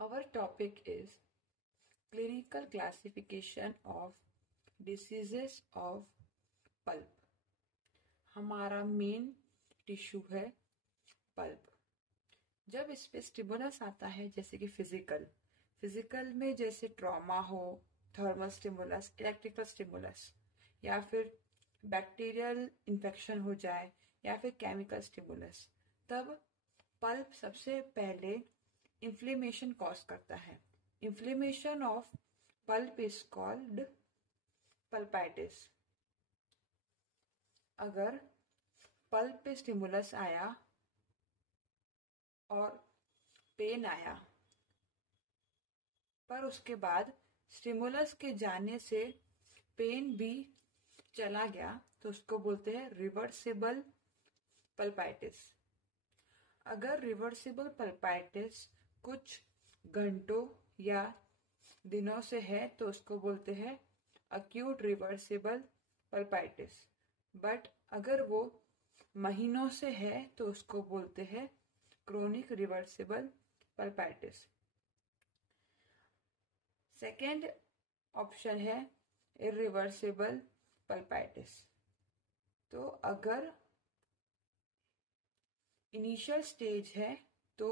Our topic is clinical classification of diseases of pulp. हमारा main tissue है pulp. जब इस पे स्टिमुलस आता है जैसे कि फिजिकल में जैसे ट्रॉमा हो, थर्मल स्टिमुलस, इलेक्ट्रिकल स्टिमुलस, या फिर बैक्टीरियल इन्फेक्शन हो जाए, या फिर केमिकल स्टिमुलस, तब पल्प सबसे पहले इन्फ्लेमेशन कॉज करता है। Inflammation of pulp is called pulpitis. अगर पल्प पे स्टिमुलस आया और पेन आया, पर उसके बाद स्टिमुलस के जाने से पेन भी चला गया, तो उसको बोलते हैं रिवर्सिबल पल्पाइटिस। अगर रिवर्सिबल पल्पाइटिस कुछ घंटों या दिनों से है तो उसको बोलते हैं अक्यूट रिवर्सिबल पल्पाइटिस। बट अगर वो महीनों से है तो उसको बोलते हैं chronic reversible pulpitis. Second option है इरिवर्सिबल पल्पाइटिस। तो अगर इनिशियल स्टेज है तो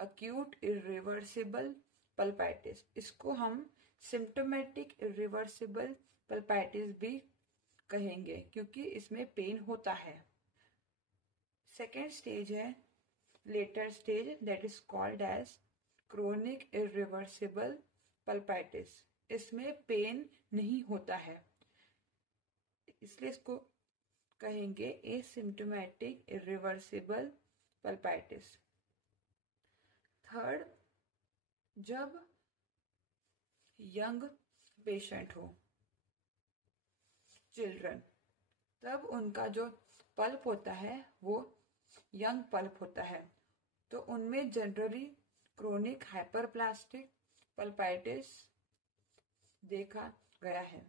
अक्यूट इरिवर्सिबल पल्पाइटिस, इसको हम सिम्टोमेटिक इरिवर्सिबल पल्पाइटिस भी कहेंगे क्योंकि इसमें पेन होता है। सेकेंड स्टेज है later stage, that is called as chronic irreversible pulpitis. इसमें पेन नहीं होता है, इसलिए इसको कहेंगे एसिम्टोमेटिक इरिवर्सिबल पल्पाइटिस। थर्ड, जब यंग पेशेंट हो, चिल्ड्रन, तब उनका जो पल्प होता है वो यंग पल्प होता है, तो उनमें जनरली क्रोनिक हाइपरप्लास्टिक पल्पाइटिस देखा गया है।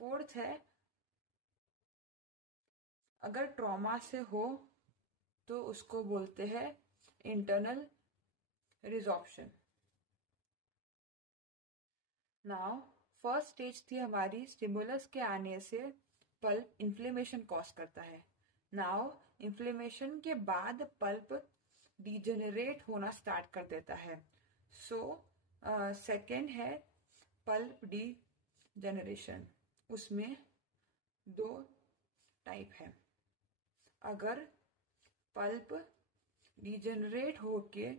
फोर्थ है अगर ट्रॉमा से हो तो उसको बोलते हैं internal resorption. Now first stage थी हमारी स्टिमुलस के आने से पल्प इन्फ्लेमेशन कॉज करता है। नाउ इन्फ्लेमेशन के बाद पल्प डिजेनरेट होना स्टार्ट कर देता है। सो सेकेंड है पल्प डिजेनरेशन। उसमें दो टाइप है। अगर पल्प डिजेनरेट होके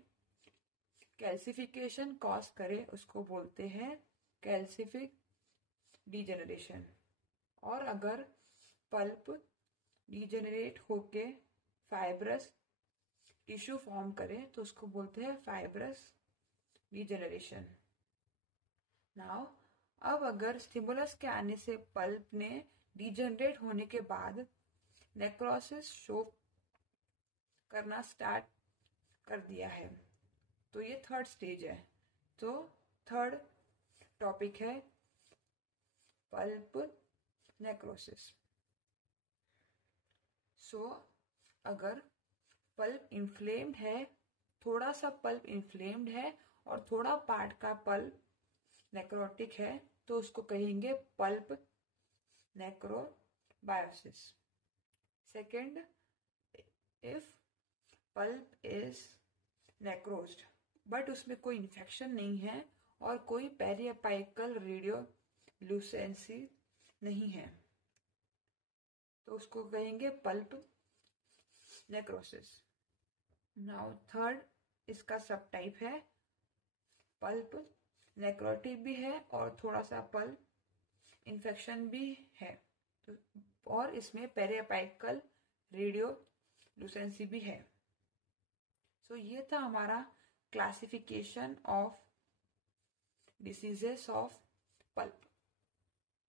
कैल्सिफिकेशन कॉज करे उसको बोलते हैं कैल्सिफिक डिजेनरेशन, और अगर पल्प डिजेनरेट होके फाइब्रस टिश्यू फॉर्म करे तो उसको बोलते हैं फाइब्रस डिजेनरेशन। नाउ अब अगर स्टिमुलस के आने से पल्प ने डिजेनरेट होने के बाद नेक्रोसिस शो करना स्टार्ट कर दिया है, तो ये थर्ड स्टेज है। तो थर्ड टॉपिक है पल्प नेक्रोसिस। सो अगर पल्प इन्फ्लेम्ड है, थोड़ा सा पल्प इन्फ्लेम्ड है और थोड़ा पार्ट का पल्प नेक्रोटिक है, तो उसको कहेंगे pulp necrobiosis. Second, if pulp is necrosed but उसमें कोई इन्फेक्शन नहीं है और कोई पेरिअपाइकल रेडियोल्यूसेंसी नहीं है, तो उसको कहेंगे पल्प नेक्रोसिस। नाउ थर्ड, इसका सब टाइप है पल्प नेक्रोटिक भी है और थोड़ा सा पल्प इन्फेक्शन भी है, तो और इसमें पेरिअपाइकल रेडियोल्यूसेंसी भी है। सो ये था हमारा classification of diseases of pulp.